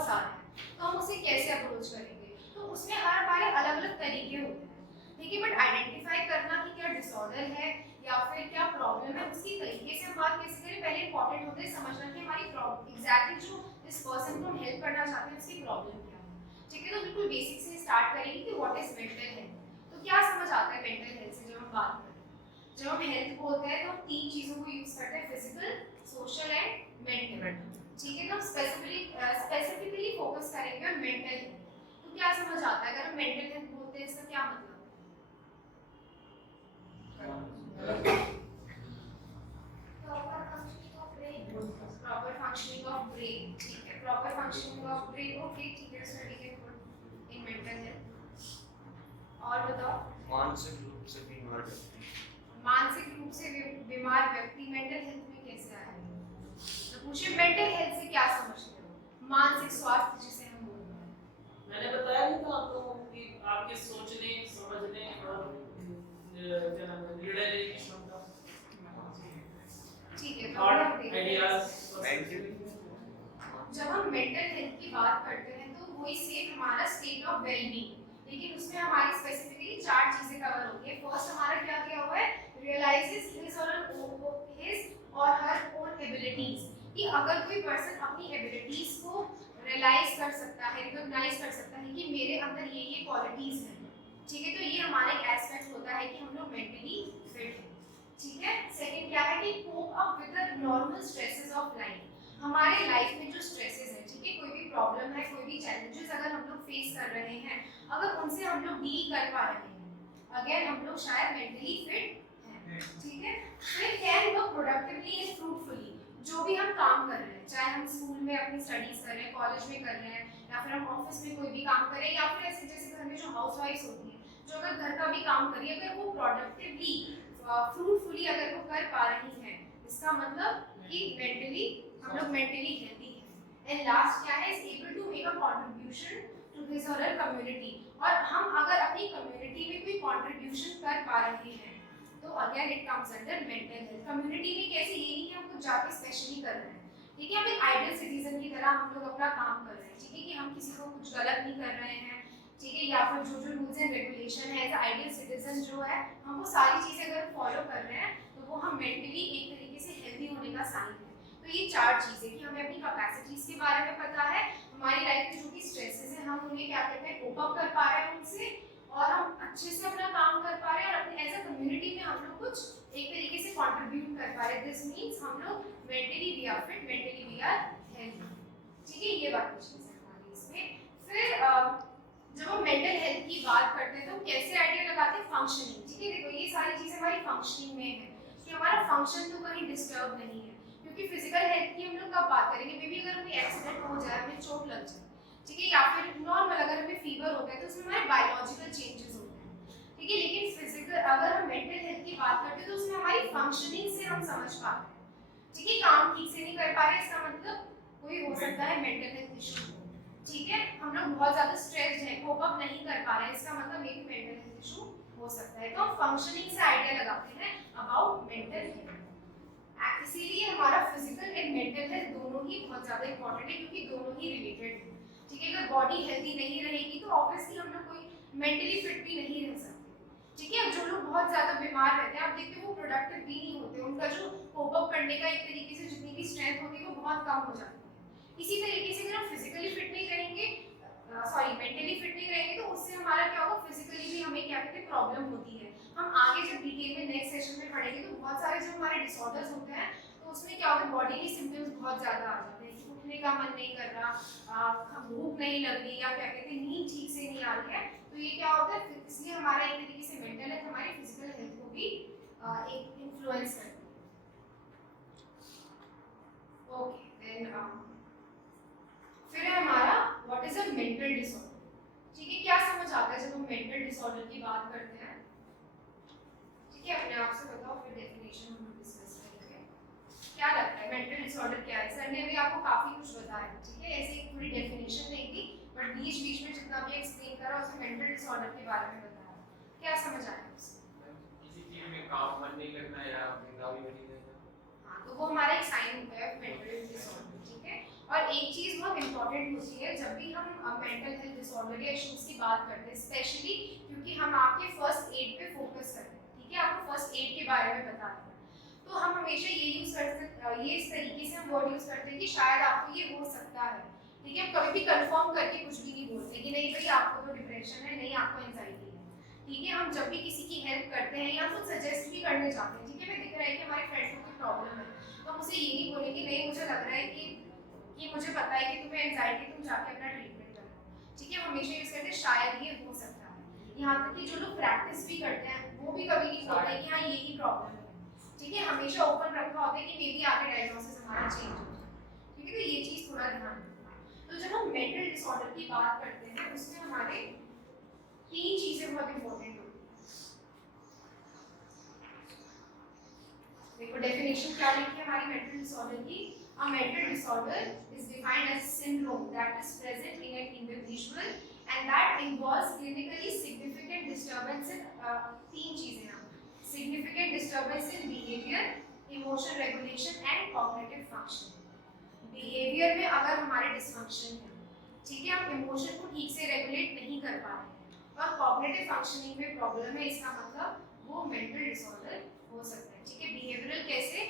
बहुत सारे हैं, तो हम उसे कैसे अप्रोच करेंगे? तो उसमें हर हमारे अलग अलग तरीके होते हैं, ठीक है, बट आइडेंटिफाई करना कि क्या डिसऑर्डर है या फिर क्या प्रॉब्लम है, उसकी तरीके से हम बात कैसे करें, पहले इंपॉर्टेंट होता है समझना कि हमारी प्रॉब्लम एग्जैक्टली जो इस पर्सन को हम हेल्प करना चाहते हैं उसकी प्रॉब्लम क्या है, ठीक है। तो बिल्कुल बेसिक से स्टार्ट करेंगे कि व्हाट इज मेंटल हेल्थ। तो क्या समझ आता है मेंटल हेल्थ से जब हम बात करते हैं? जब हम हेल्थ बोलते हैं तो हम तीन चीजों को यूज करते हैं, फिजिकल, सोशल एंड मेंटल, ठीक है। तो हम स्पेसिफिकली फोकस करेंगे मेंटल हेल्थ। तो क्या समझ आता है अगर हम मेंटल हेल्थ बोलते हैं, इसका क्या मतलब? प्रॉपर फंक्शनिंग ऑफ ब्रेन, ठीक है, proper functioning of brain, okay, ठीक है, इसमें we can put in mental health. और बताओ, मानसिक रूप से बीमार व्यक्ति, मानसिक रूप से बीमार व्यक्ति मेंटल हेल्थ में कैसे आएगा? तो पूछिए मेंटल हेल्थ से क्या समझते हो, मानसिक स्वास्थ्य जिसे हम बोलते हैं। मैंने बताया नहीं था आप लोगों की आपके सोचने समझने और क्या नाम है निर्णय लेने की क्षमता, ठीक है, तो थॉट हम आइडियाज। जब हम मेंटल हेल्थ की बात करते हैं तो वही सेम हमारा स्टेट ऑफ वेलबींग, लेकिन उसमें हमारी स्पेसिफिकली चार चीजें कवर होती है। फर्स्ट हमारा क्या किया हुआ है, रियलाइजेस हिज और हर ओन एबिलिटीज, कि अगर कोई पर्सन अपनी एबिलिटीज को रियलाइज कर सकता है, रिकॉग्नाइज कर सकता है कि मेरे अंदर ये क्वालिटीज हैं, ठीक है, तो ये हमारा एक एस्पेक्ट होता है कि हम लोग मेंटली फिट हैं, ठीक है। सेकंड क्या है कि cope up with the normal stresses of life, हमारे लाइफ में जो स्ट्रेसेस है, ठीक है, कोई भी प्रॉब्लम है, कोई भी चैलेंजेस अगर हम लोग फेस कर रहे हैं, अगर उनसे हम लोग डील कर पा रहे हैं, अगेन हम लोग शायद मेंटली फिट हैं, ठीक है। फिर can work productively and fruitfully, जो भी हम काम कर रहे हैं, चाहे हम स्कूल में अपनी स्टडीज कर रहे हैं, कॉलेज में कर रहे हैं, या फिर हम ऑफिस में कोई भी काम कर रहे हैं, या फिर ऐसे जैसे घर में जो हाउसवाइफ्स होती हैं जो अगर घर का भी काम कर रही है, अगर वो प्रोडक्टिवली फ्रूटफुली अगर वो कर पा रही हैं, इसका मतलब कि मेंटली हम लोग मेंटली हेल्दी हैं। एंड लास्ट क्या है, is able to make a contribution to his और हर कम्युनिटी, और हम अगर अपनी कम्युनिटी में कोई कंट्रीब्यूशन कर पा रहे हैं तो again it comes under mental health. Community में कैसे, ये नहीं कि हम कुछ जाके स्पेशली कर रहे हैं, ठीक है, हम एक आइडियल सिटीजन की तरह हम लोग अपना काम कर रहे हैं, ठीक है, कि हम किसी को कुछ गलत नहीं कर रहे हैं, ठीक है, या फिर जो जो रूल्स एंड रेगुलेशन है एज आइडियल सिटीजन जो है, हम वो सारी चीजें अगर फॉलो कर रहे हैं तो वो हम मेंटली एक तरीके से हेल्दी होने का साइन है। तो ये चार चीजें कि हमें अपनी कैपेसिटीज के बारे में पता है, हमारी लाइफ में जो भी स्ट्रेसेस हैं हम उन्हें क्या कहते हैं, कोप अप कर पा रहे हैं उनसे, और हम अच्छे से अपना काम कर पा रहे हैं, और अपने एज अ कम्युनिटी में हम लोग कुछ एक तरीके से कंट्रीब्यूट कर पा रहे हैं। दिस मींस हम लोग mentally we are fit, mentally we are healthy, ठीक है, ये बात चीज है हमारी इसमें। फिर जब हम मेंटल हेल्थ की बात करते हैं तो कैसे आइडिया लगाते हैं, फंक्शनिंग, ठीक है, देखो ये सारी चीजें हमारी फंक्शनिंग में है कि हमारा फंक्शन तो कहीं डिस्टर्ब नहीं है, क्योंकि फिजिकल हेल्थ की हम लोग कब बात करेंगे, मे बी अगर कोई एक्सीडेंट हो जाए, हमें चोट लग जाए, ठीक है, या फिर नॉर्मल अगर हमें फीवर होता है तो उसमें हमारे बायोलॉजिकल चेंजेस होते हैं, ठीक है, लेकिन फिजिकल अगर हम मेंटल हेल्थ की बात करते हैं तो उसमें हमारी फंक्शनिंग से हम समझ पाते हैं, ठीक है, काम ठीक से नहीं कर पा रहे, इसका मतलब कोई हो सकता है मेंटल हेल्थ इशू, ठीक है, हम लोग बहुत ज्यादा स्ट्रेस्ड हैं, कोप अप नहीं कर पा रहे हैं, इसका मतलब may be mental health issue हो सकता है। तो हम फंक्शनिंग से आइडिया लगाते हैं अबाउट मेंटल हेल्थ। इसीलिए हमारा फिजिकल एंड मेंटल हेल्थ दोनों ही बहुत ज्यादा इंपॉर्टेंट है, क्योंकि दोनों ही रिलेटेड है, ठीक है। अगर बॉडी हेल्दी नहीं रहेगी तो ऑब्वियसली हम लोग कोई मेंटली फिट भी नहीं रह सकते, ठीक है। जो लोग बहुत ज्यादा बीमार रहते हैं, आप देखते हो वो प्रोडक्टिव भी नहीं होते, उनका जो कोप अप करने का एक तरीके से जितनी भी स्ट्रेंथ होती है वो बहुत कम हो जाती है। इसी तरीके से अगर हम फिजिकली फिट नहीं रहेंगे, सॉरी मेंटली फिट नहीं रहेंगे, तो उससे हमारा क्या होगा, फिजिकली भी हमें क्या कहते हैं प्रॉब्लम होती है। हम आगे जब डिटेल में नेक्स्ट सेशन में पढ़ेंगे तो बहुत सारे जो हमारे डिसऑर्डर्स होते हैं तो उसमें क्या होता है, बॉडी के सिम्टम्स बहुत ज्यादा आ जाते हैं, उठने का मन नहीं कर रहा, भूख नहीं लग रही, या क्या कहते हैं नींद ठीक से नहीं आ रही है, तो ये क्या होता है, इसलिए हमारा एक तरीके से मेंटल हेल्थ हमारी फिजिकल हेल्थ को भी एक इन्फ्लुएंस करती है। ओके, देन फिर है हमारा what is a mental disorder, ठीक है, क्या समझ आता है जब हम मेंटल डिसऑर्डर की बात करते हैं, ठीक है, अपने आप से बताओ, फिर डेफिनेशन हम लोग डिस्कस करेंगे। क्या लगता है मेंटल डिसऑर्डर क्या है? सर ने भी आपको काफी कुछ बताया, ठीक है, ऐसे एक पूरी डेफिनेशन नहीं दी, बट बीच बीच में जितना भी एक्सप्लेन करा उसमें मेंटल डिसऑर्डर के बारे में बताया, क्या समझ आया उससे? किसी चीज में काम मन नहीं लगना या मेधावी बनी रहना, हाँ, तो वो हमारा एक साइन होता है मेंटल डिसऑर्डर, ठीक है। और एक चीज़ बहुत इंपॉर्टेंट होती है जब भी हम मेंटल हेल्थ डिसऑर्डर या इश्यूज की बात करते हैं, स्पेशली क्योंकि हम आपके फर्स्ट एड पे फोकस करते हैं, ठीक है, आपको फर्स्ट एड के बारे में बता रहे हैं, तो हम हमेशा ये यूज करते ये इस तरीके से हम वर्ड यूज करते हैं कि शायद आपको ये हो सकता है, ठीक है, हम कभी भी कंफर्म करके कुछ भी नहीं बोलते कि नहीं भाई आपको तो डिप्रेशन है, नहीं आपको एंजाइटी है, ठीक है। हम जब भी किसी की हेल्प करते हैं या कुछ सजेस्ट भी करने जाते हैं, ठीक है, हमें दिख रहा है कि हमारे फ्रेंड को कोई प्रॉब्लम है, तो हम उसे ये नहीं बोलेंगे नहीं मुझे लग रहा है कि मुझे पता है कि तुम्हें एंजाइटी, तुम जाके अपना ट्रीटमेंट करो, ठीक है, हमेशा यूज करते हैं शायद ये हो सकता है। यहाँ तक कि जो लोग प्रैक्टिस भी करते हैं वो भी कभी नहीं बोलते कि हाँ यही प्रॉब्लम है, ठीक है, हमेशा ओपन रखा होता है कि मे बी आगे डायग्नोसिस हमारा चेंज हो जाए, ठीक है, तो ये चीज थोड़ा ध्यान रखना। तो जब हम मेंटल डिसऑर्डर की बात करते हैं उसमें हमारे 3 चीजें बहुत इंपॉर्टेंट होती है। देखो डेफिनेशन क्या लिखी है हमारी मेंटल डिसऑर्डर की, a mental disorder is defined as syndrome that is present in an individual and that involves clinically significant disturbance in 3 चीजें हैं, significant disturbance in behavior, emotion regulation and cognitive function। Behaviour में अगर हमारे dysfunction है, ठीक है, हम emotion को ठीक से रेगुलेट नहीं कर पा रहे हैं और कॉग्निटिव फंक्शनिंग में प्रॉब्लम है, इसका मतलब वो मेंटल डिसऑर्डर हो सकता है, ठीक है। बिहेवियरल कैसे,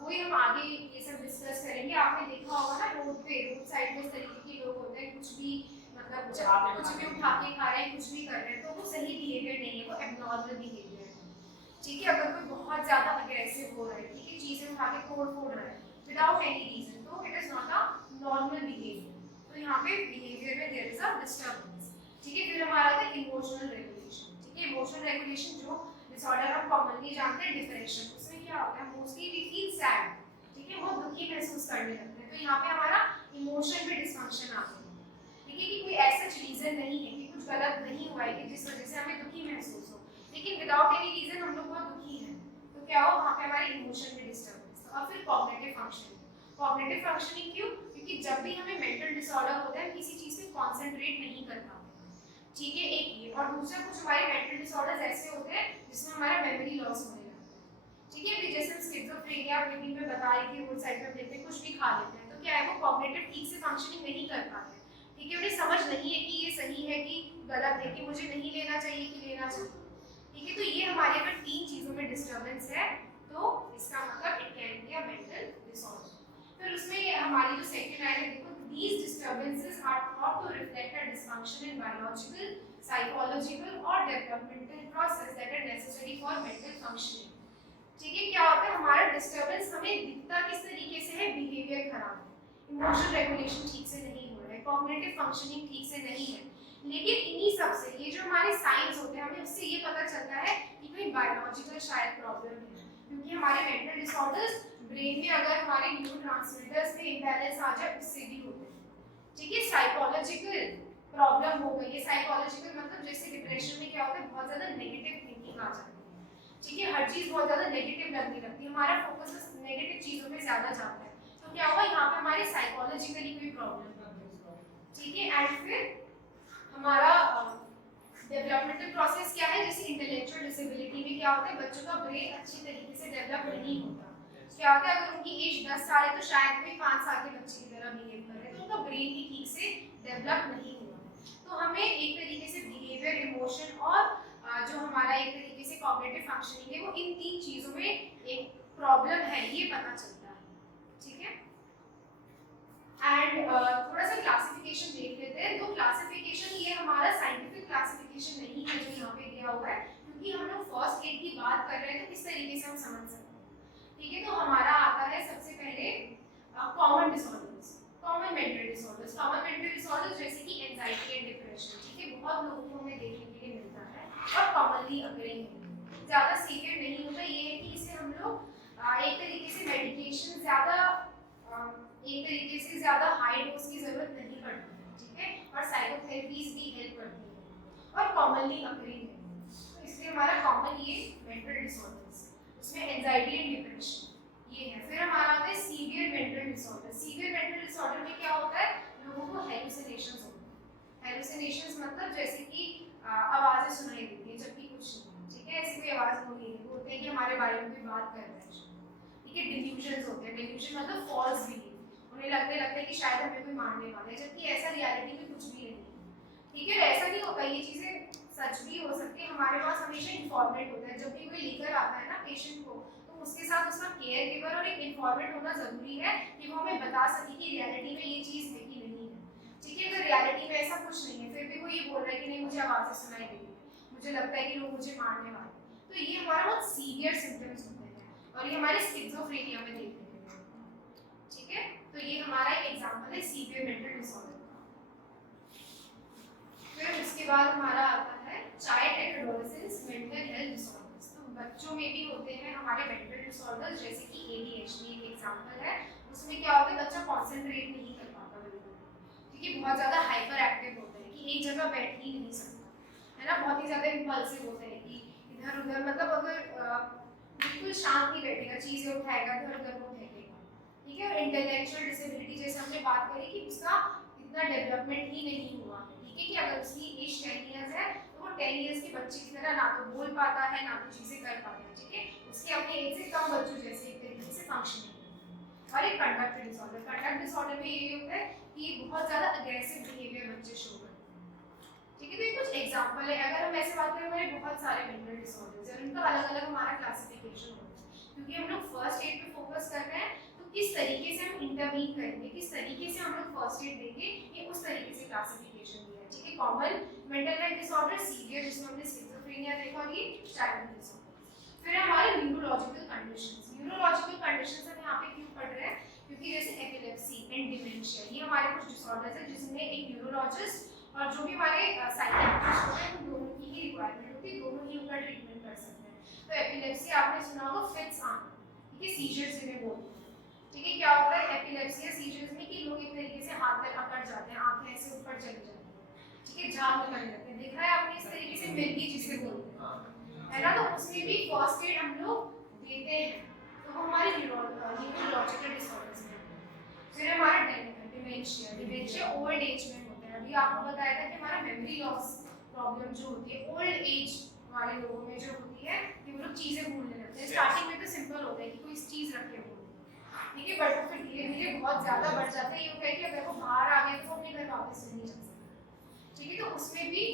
वही हम आगे ये सब डिस्कस करेंगे। आपने देखा होगा ना रोड साइड में इस तरीके के लोग होते हैं, कुछ भी मतलब कुछ भी उठा के खा रहे हैं, कुछ भी कर रहे हैं, तो वो सही बिहेवियर नहीं है, वो एबनॉर्मल बिहेवियर है, ठीक है। अगर कोई बहुत ज्यादा अग्रेसिव हो रहा है, ठीक है, चीजें उठा के तोड़ फोड़ रहा है विदाउट एनी रीजन, तो it is not a normal behaviour, तो यहाँ पे बिहेवियर में देयर इज अ डिस्टर्बेंस, ठीक है। फिर हमारा आता है इमोशनल रेगुलेशन, ठीक है, इमोशनल रेगुलेशन जो डिसऑर्डर हम कॉमनली जानते हैं डिप्रेशन, उसमें क्या होता है मोस्टली वी फील सैड, ठीक है, बहुत दुखी महसूस करने लगते हैं, तो यहाँ पे हमारा इमोशन में डिसफंक्शन आता है, ठीक है, कि कोई ऐसा रीजन नहीं है कि कुछ गलत नहीं हुआ है कि जिस वजह से हमें दुखी महसूस हो, लेकिन विदाउट एनी रीजन हम लोग बहुत दुखी हैं, तो क्या हो वहाँ पे हमारे इमोशन में डिस्टर्बेंस। और फिर कॉग्निटिव फंक्शनिंग, कॉग्निटिव फंक्शनिंग क्यों, क्योंकि जब भी हमें मेंटल डिसऑर्डर होता है हम किसी चीज पे कॉन्सेंट्रेट नहीं कर पाते, ठीक है, एक ये, और दूसरा कुछ हमारे मेंटल डिसऑर्डर्स ऐसे होते हैं जिसमें हमारा मेमोरी लॉस होने लगता है, ठीक है। अभी जैसे हम स्किज़ोफ्रेनिया मीटिंग में बता रही थी, रोड साइड पे देखते हैं कुछ भी खा लेते हैं, तो क्या है वो कॉग्निटिव ठीक से फंक्शनिंग नहीं कर पाते, ठीक है, उन्हें समझ नहीं है कि ये सही है कि गलत है, कि मुझे नहीं लेना चाहिए कि लेना चाहिए, ठीक है। तो ये हमारे अगर 3 चीजों में डिस्टर्बेंस है तो इसका मतलब it can be a mental disorder. फिर उसमें हमारी जो सेकंड लाइन है, देखो these disturbances are thought to reflect a dysfunction in biological, psychological or developmental process that are necessary for mental functioning, ठीक है। क्या होता है हमारा डिस्टर्बेंस हमें दिखता किस तरीके से है, बिहेवियर खराब है, इमोशनल रेगुलेशन ठीक से नहीं हो रहा है, कॉग्निटिव फंक्शनिंग ठीक से नहीं है, लेकिन इन्हीं सब से ये जो हमारे साइंस होते हैं हमें उससे ये पता चलता है कि कोई बायोलॉजिकल शायद प्रॉब्लम है, क्योंकि हमारे मेंटल डिसऑर्डर्स ब्रेन में अगर हमारे न्यूरोट्रांसमीटर्स में इंबैलेंस आ जाए उससे भी होते हैं, ठीक है। साइकोलॉजिकल प्रॉब्लम हो गई है, साइकोलॉजिकल मतलब जैसे डिप्रेशन में क्या होता है बहुत ज्यादा नेगेटिव थिंकिंग आ जाती है, ठीक है, हर चीज बहुत ज्यादा नेगेटिव लगने लगती है, हमारा फोकस नेगेटिव चीजों पे ज्यादा जाता है, तो क्या होगा यहाँ पे हमारे साइकोलॉजिकली कोई प्रॉब्लम, ठीक है। एंड फिर हमारा डेवलपमेंटल प्रोसेस क्या है, जैसे इंटेलेक्चुअल डिसेबिलिटी में क्या होता है बच्चों का ब्रेन अच्छी तरीके से डेवलप नहीं होता, क्या होता है अगर उनकी एज 10 साल है तो शायद कोई 5 साल के बच्चे की तरह बिहेव कर रहे हैं, तो उनका ब्रेन ही ठीक से डेवलप नहीं हुआ है। तो हमें एक तरीके से बिहेवियर, इमोशन और जो हमारा एक तरीके से कॉग्निटिव फंक्शनिंग है वो इन 3 चीजों में एक प्रॉब्लम है ये पता चलता है, ठीक है। एंड थोड़ा सा क्लासिफिकेशन देख लेते हैं। तो क्लासिफिकेशन ये हमारा साइंटिफिक क्लासिफिकेशन नहीं है जो यहाँ पे दिया हुआ है, क्योंकि हम लोग फर्स्ट एड की बात कर रहे हैं तो किस तरीके से हम समझ सकते हैं, ठीक है। तो हमारा आता है सबसे पहले common disorders, common mental disorders, common mental disorders जैसे कि एंजाइटी एंड डिप्रेशन, ठीक है, बहुत लोगों को हमें देखने के लिए मिलता है और कॉमनली अकरिंग है, ज़्यादा सीवियर नहीं होता। ये है कि इसे हम लोग एक तरीके से मेडिकेशन एक तरीके से ज़्यादा हाई डोज की ज़रूरत नहीं पड़ती है, ठीक है, और साइकोथेरेपीज भी हेल्प करती है और कॉमनली अकरिंग है, तो इसलिए हमारा कॉमन ये मेंटल डिसऑर्डर्स, उसमें एंजाइटी एंड डिप्रेशन ये है। फिर हमारा आता है severe mental disorder. Severe mental disorder में क्या होता है, लोगों को हेलुसिनेशंस होते हैं। हेलुसिनेशंस मतलब जैसे कि आवाज़ें सुनाई देती हैं जबकि कुछ नहीं, ठीक है, ऐसी कोई आवाज़ नहीं है, बोलते हैं कि हमारे बारे में कोई बात कर रहा है, ठीक है। डिल्यूजन्स होते हैं, डिल्यूजन मतलब फॉल्स बिलीफ, उन्हें लगने लगता है कि शायद हमें कोई मारने वाला है, जबकि ऐसा रियलिटी में कुछ भी नहीं है। ठीक है, ऐसा नहीं होता, ये चीजें सच भी हो सकती है। हमारे पास हमेशा इन्फॉर्मेट होता है, जब भी कोई लेकर आता है ना पेशेंट को, तो उसके साथ उसका केयर गिवर और एक इन्फॉर्मेट होना जरूरी है कि वो हमें बता सके कि रियलिटी में ये चीज है कि नहीं है। ठीक है, अगर रियलिटी में ऐसा कुछ नहीं है फिर भी वो ये बोल रहा है कि नहीं मुझे आवाजें सुनाई दे रही है, मुझे लगता है कि लोग मुझे मारने वाले हैं, तो ये हमारा बहुत सीवियर सिम्टम्स होते हैं और ये हमारे स्किज़ोफ्रेनिया में देखते हैं। ठीक है, तो ये हमारा एक एग्जांपल है सीवियर मेंटल डिसऑर्डर का। फिर उसके बाद हमारा आता है child and adolescence mental health disorders. तो बच्चों में भी होते हैं हमारे मेंटल डिसऑर्डर्स, जैसे कि ADHD एक एग्जांपल है। उसमें क्या होता है, बच्चा कंसंट्रेट नहीं कर पाता बिल्कुल, ठीक है, बहुत ज़्यादा हाइपर एक्टिव होता है कि एक जगह बैठ ही नहीं सकता, है ना, बहुत ही ज़्यादा इम्पल्सिव होता है कि इधर उधर, मतलब अगर बिल्कुल शांत नहीं बैठेगा, चीज़ें उठाएगा, इधर उधर वो फेंकेगा। ठीक है, और इंटेलेक्चुअल डिसेबिलिटी जैसे हमने बात करी कि उसका इतना डेवलपमेंट ही नहीं हुआ है। ठीक है, कि अगर उसकी एज 10 ईयर्स है तो वो 10 ईयर्स के बच्चे की तरह ना तो बोल पाता है ना तो चीज़ें कर पाता है। ठीक है, उसके अपने एज से कम बच्चों जैसे एक तरीके से फंक्शनिंग। और एक कंडक्ट डिसऑर्डर, कंडक्ट डिसऑर्डर में ये होता है कि बहुत ज़्यादा अग्रेसिव बिहेवियर बच्चे शो करते हैं। ठीक है, तो ये कुछ एग्जांपल है। अगर हम ऐसे बात करें, हमारे बहुत सारे मेंटल डिसऑर्डर्स हैं, उनका अलग अलग हमारा क्लासिफिकेशन होता है, क्योंकि हम लोग फर्स्ट एड पे फोकस कर रहे हैं, तो किस तरीके से हम इंटरवीन करेंगे, किस तरीके से हम लोग फर्स्ट एड देंगे, ये उस तरीके से क्लासिफिकेशन दिया है। ठीक है, common mental health disorder, severe जिसमें हमने स्किज़ोफ्रेनिया देखा, और ये चाइल्ड डिसऑर्डर। फिर हमारे न्यूरोलॉजिकल कंडीशंस। न्यूरोलॉजिकल कंडीशंस हम यहाँ पे क्यों पढ़ रहे हैं, क्योंकि जैसे एपिलेप्सी एंड डिमेंशिया, ये हमारे कुछ डिसऑर्डर्स हैं जिसमें एक न्यूरोलॉजिस्ट और जो भी हमारे साइकियाट्रिस्ट होते हैं उन दोनों की ही रिक्वायरमेंट होती है, दोनों ही उनका ट्रीटमेंट कर सकते हैं। तो एपिलेप्सी आपने सुना होगा, फिट्स आना, ठीक है, सीजर्स जिन्हें बोलते हैं। ठीक है, क्या होता है एपिलेप्सी या सीजर्स में कि लोग एक तरीके से हाथ पैर अकड़ जाते हैं, आंखें ऐसे ऊपर चली जाती हैं, ठीक है, झाग लगने लगते हैं। देखा है आपने इस तरीके से मिर्गी जिसे बोलते हैं, है ना, तो उसमें भी फर्स्ट एड हम लोग देते हैं, तो वो हमारे न्यूरोलॉजिकल डिसऑर्डर्स में। फिर हमारा डिमेंशिया, डिमेंशिया ओल्ड एज में होता है। अभी आपको बताया था कि हमारा मेमोरी लॉस प्रॉब्लम जो होती है ओल्ड एज वाले लोगों में जो होती है, कि वो लोग चीज़ें भूलने लगते हैं। स्टार्टिंग में तो सिंपल होता है कि कोई चीज़ रख के भूल, ठीक है, बट फिर धीरे धीरे बहुत ज़्यादा बढ़ जाता है। ये होता है कि अगर वो बाहर आ गया तो अपने घर वापस नहीं जा सकते। ठीक है, तो उसमें भी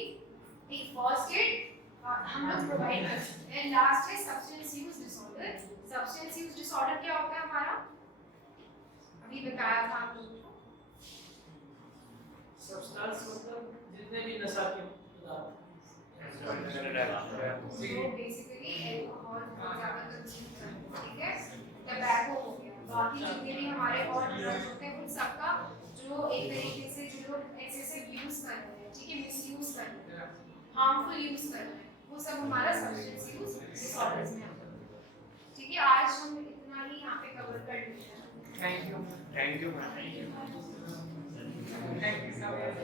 एक फर्स्ट एड हम लोग प्रोवाइड कर सकते हैं। लास्ट है substance use disorder. Substance use disorder क्या होता है हमारा, अभी बताया था आप लोगों को। सब्सटेंस मतलब जितने भी नशा के पदार्थ, तो बेसिकली अल्कोहल बहुत ज़्यादा कंज्यूम करते हैं, ठीक है, टबैको हो गया, बाकी जितने भी हमारे और ड्रग्स होते हैं उन सबका जो एक तरीके से जो लोग एक्सेसिव यूज कर रहे हैं, ठीक है, मिसयूज कर रहे हैं, हार्मफुल यूज कर रहे हैं, वो सब हमारा सब्सटेंस यूज डिसऑर्डर्स में आता है। ठीक है, आज हम इतना ही यहाँ पे कवर कर लेते हैं। Thank you ma'am. Thank you so much.